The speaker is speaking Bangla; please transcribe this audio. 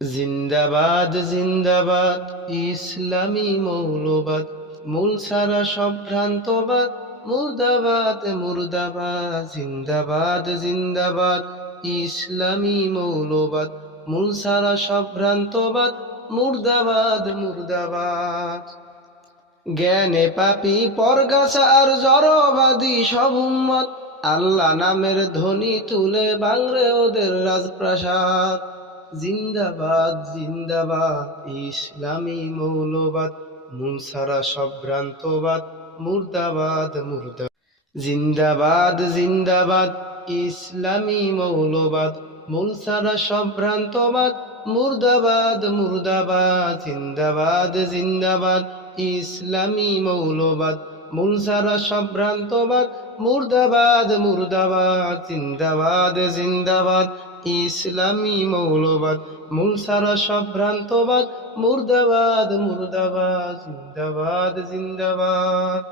জিন্দাবাদ জিন্দাবাদ ইসলামী মৌলবাদ, মূল সারা সব ভ্রান্তবাদ, মুর্দাবাদ মুর্দাবাদ। জিন্দাবাদ জিন্দাবাদ ইসলামী মৌলবাদ, মূল সারা সব ভ্রান্তবাদ, মুর্দাবাদ মুর্দাবাদ। জ্ঞানে পাপী পরগাছা আর জড়বাদী সব উম্মত, আল্লাহ নামের ধ্বনি তুলে বাংরে ওদের রাজপ্রাসাদ। জিন্দাবাদ জিন্দাবাদ ইসলামী মৌলবাদ, মূল সারা সব ভ্রান্তবাদ, মুর্দাবাদ মুর্দাবাদ। জিন্দাবাদ জিন্দাবাদ ইসলামী মৌলবাদ, মূল সারা সব ভ্রান্তবাদ, মুর্দাবাদ মুর্দাবাদ। জিন্দাবাদ জিন্দাবাদ ইসলামী মৌলবাদ, মূল সারা সব ভ্রান্তবাদ, মুর্দাবাদ মুর্দাবাদ। জিন্দাবাদ জিন্দাবাদ ইসলামী মৌলবাদ, মূল সারা সব ভ্রান্তবাদ, মুর্দাবাদ মুর্দাবাদ। জিন্দাবাদ জিন্দাবাদ।